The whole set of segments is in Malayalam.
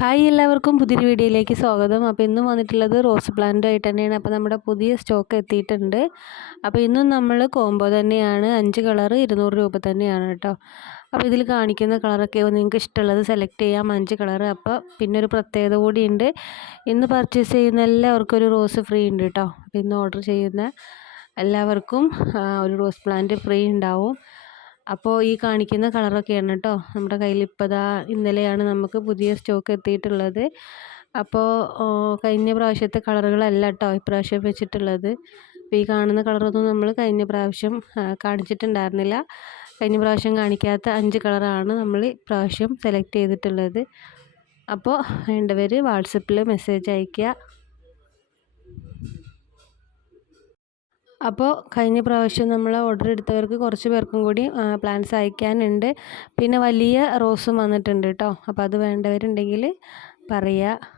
ഹായ് എല്ലാവർക്കും പുതിയൊരു വീഡിയോയിലേക്ക് സ്വാഗതം. അപ്പോൾ ഇന്നും വന്നിട്ടുള്ളത് റോസ് പ്ലാന്റുമായിട്ട് തന്നെയാണ്. അപ്പോൾ നമ്മുടെ പുതിയ സ്റ്റോക്ക് എത്തിയിട്ടുണ്ട്. അപ്പോൾ ഇന്നും നമ്മൾ കോംബോ തന്നെയാണ്. അഞ്ച് കളർ ഇരുന്നൂറ് രൂപ തന്നെയാണ് കേട്ടോ. അപ്പോൾ ഇതിൽ കാണിക്കുന്ന കളറൊക്കെ നിങ്ങൾക്ക് ഇഷ്ടമുള്ളത് സെലക്ട് ചെയ്യാം. അഞ്ച് കളർ അപ്പോൾ പിന്നെ ഒരു പ്രത്യേകത കൂടിയുണ്ട്. ഇന്ന് പർച്ചേസ് ചെയ്യുന്ന എല്ലാവർക്കും ഒരു റോസ് ഫ്രീ ഉണ്ട് കേട്ടോ. അപ്പോൾ ഇന്ന് ഓർഡർ ചെയ്യുന്ന എല്ലാവർക്കും ഒരു റോസ് പ്ലാന്റ് ഫ്രീ ഉണ്ടാവും. അപ്പോൾ ഈ കാണിക്കുന്ന കളറൊക്കെയാണ് കേട്ടോ നമ്മുടെ കയ്യിൽ ഇപ്പോൾ ദാ ഇന്നലെയാണ് നമുക്ക് പുതിയ സ്റ്റോക്ക് എത്തിയിട്ടുള്ളത്. അപ്പോൾ കഴിഞ്ഞ പ്രാവശ്യത്തെ കളറുകളല്ല കേട്ടോ ഇപ്രാവശ്യം വെച്ചിട്ടുള്ളത്. അപ്പോൾ ഈ കാണുന്ന കളറൊന്നും നമ്മൾ കഴിഞ്ഞ പ്രാവശ്യം കാണിച്ചിട്ടുണ്ടായിരുന്നില്ല. കഴിഞ്ഞ പ്രാവശ്യം കാണിക്കാത്ത അഞ്ച് കളറാണ് നമ്മൾ ഇപ്രാവശ്യം സെലക്ട് ചെയ്തിട്ടുള്ളത്. അപ്പോൾ വേണ്ടവർ വാട്സപ്പിൽ മെസ്സേജ് അയയ്ക്കുക. അപ്പോൾ കഴിഞ്ഞ പ്രാവശ്യം നമ്മൾ ഓർഡർ എടുത്തവർക്ക് കുറച്ച് പേർക്കും കൂടി പ്ലാൻസ് അയക്കാനുണ്ട്. പിന്നെ വലിയ റോസും വന്നിട്ടുണ്ട് കേട്ടോ അപ്പോൾ അത് വേണ്ടവരുണ്ടെങ്കിൽ പറയുക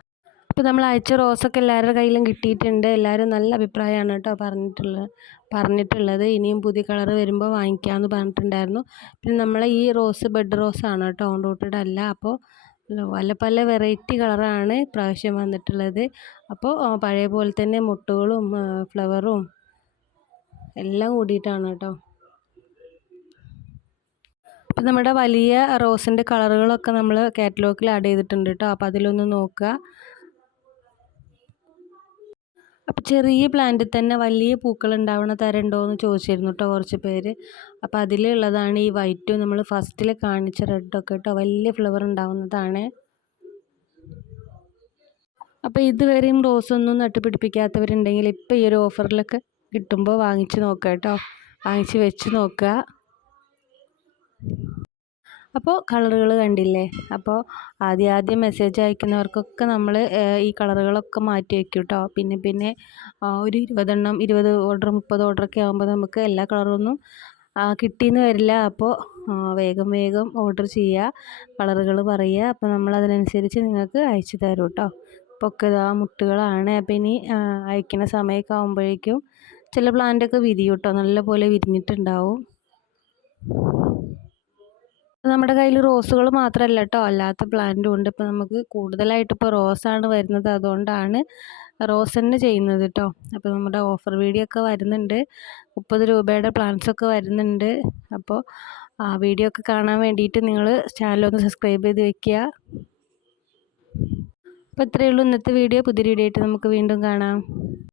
അപ്പോൾ നമ്മൾ അയച്ച റോസൊക്കെ എല്ലാവരുടെ കയ്യിലും കിട്ടിയിട്ടുണ്ട്. എല്ലാവരും നല്ല അഭിപ്രായമാണ് കേട്ടോ പറഞ്ഞിട്ടുള്ളത് പറഞ്ഞിട്ടുള്ളത്. ഇനിയും പുതിയ കളർ വരുമ്പോൾ വാങ്ങിക്കാമെന്ന് പറഞ്ഞിട്ടുണ്ടായിരുന്നു. പിന്നെ നമ്മൾ ഈ റോസ് ബെഡ് റോസാണ് കേട്ടോ ഓൺ റൂട്ടഡ് അല്ല. അപ്പോൾ പല പല വെറൈറ്റി കളറാണ് പ്രാവശ്യം വന്നിട്ടുള്ളത്. അപ്പോൾ പഴയ പോലെ തന്നെ മുട്ടുകളും ഫ്ലവറും എല്ലാം കൂടിയിട്ടാണ് കേട്ടോ അപ്പം നമ്മുടെ വലിയ റോസിന്റെ കളറുകളൊക്കെ നമ്മൾ കാറ്റലോഗിൽ ആഡ് ചെയ്തിട്ടുണ്ട് കേട്ടോ അപ്പോൾ അതിലൊന്ന് നോക്കുക. അപ്പോൾ ചെറിയ പ്ലാന്റിൽ തന്നെ വലിയ പൂക്കൾ ഉണ്ടാവണ തരണ്ടോ എന്ന് ചോദിച്ചിരുന്നു കേട്ടോ കുറച്ച് പേര്. അപ്പോൾ അതിലുള്ളതാണ് ഈ വൈറ്റും നമ്മൾ ഫസ്റ്റിൽ കാണിച്ച റെഡൊക്കെ കേട്ടോ. വലിയ ഫ്ലവർ ഉണ്ടാവുന്നതാണ്. അപ്പോൾ ഇതുവരെയും റോസൊന്നും നട്ടുപിടിപ്പിക്കാത്തവരുണ്ടെങ്കിൽ ഇപ്പോൾ ഈ ഒരു ഓഫറിലൊക്കെ കിട്ടുമ്പോൾ വാങ്ങിച്ച് നോക്കുക കേട്ടോ വാങ്ങിച്ച് വെച്ച് നോക്കുക അപ്പോൾ കളറുകൾ കണ്ടില്ലേ? അപ്പോൾ ആദ്യം ആദ്യം മെസ്സേജ് അയക്കുന്നവർക്കൊക്കെ നമ്മൾ ഈ കളറുകളൊക്കെ മാറ്റി വയ്ക്കും കേട്ടോ പിന്നെ പിന്നെ ഒരു ഇരുപതെണ്ണം ഇരുപത് ഓർഡർ മുപ്പത് ഓർഡറൊക്കെ ആകുമ്പോൾ നമുക്ക് എല്ലാ കളറൊന്നും കിട്ടിയെന്ന് വരില്ല. അപ്പോൾ വേഗം വേഗം ഓർഡർ ചെയ്യുക കളറുകൾ പറയുക അപ്പോൾ നമ്മൾ അതിനനുസരിച്ച് നിങ്ങൾക്ക് അയച്ചു തരും കേട്ടോ ഇപ്പോൾ ഒക്കെ ഇതാ മുട്ടുകളാണ്. അപ്പോൾ ഇനി അയക്കുന്ന സമയമൊക്കെ ആകുമ്പോഴേക്കും ചില പ്ലാന്റൊക്കെ വിരിയും കേട്ടോ നല്ലപോലെ വിരിഞ്ഞിട്ടുണ്ടാവും. നമ്മുടെ കയ്യിൽ റോസുകൾ മാത്രമല്ല കേട്ടോ അല്ലാത്ത പ്ലാന്റും ഉണ്ട്. ഇപ്പോൾ നമുക്ക് കൂടുതലായിട്ട് ഇപ്പോൾ റോസാണ് വരുന്നത്. അതുകൊണ്ടാണ് റോസ് തന്നെ ചെയ്യുന്നത് കേട്ടോ അപ്പോൾ നമ്മുടെ ഓഫർ വീഡിയോ ഒക്കെ വരുന്നുണ്ട്. മുപ്പത് രൂപയുടെ പ്ലാന്റ്സ് ഒക്കെ വരുന്നുണ്ട്. അപ്പോൾ ആ വീഡിയോ ഒക്കെ കാണാൻ വേണ്ടിയിട്ട് നിങ്ങൾ ചാനലൊന്ന് സബ്സ്ക്രൈബ് ചെയ്ത് വെക്കുക. അപ്പോൾ ഇത്രയേ ഉള്ളൂ. ഇന്നത്തെ വീഡിയോ പുതിയ വീഡിയോ ആയിട്ട് നമുക്ക് വീണ്ടും കാണാം.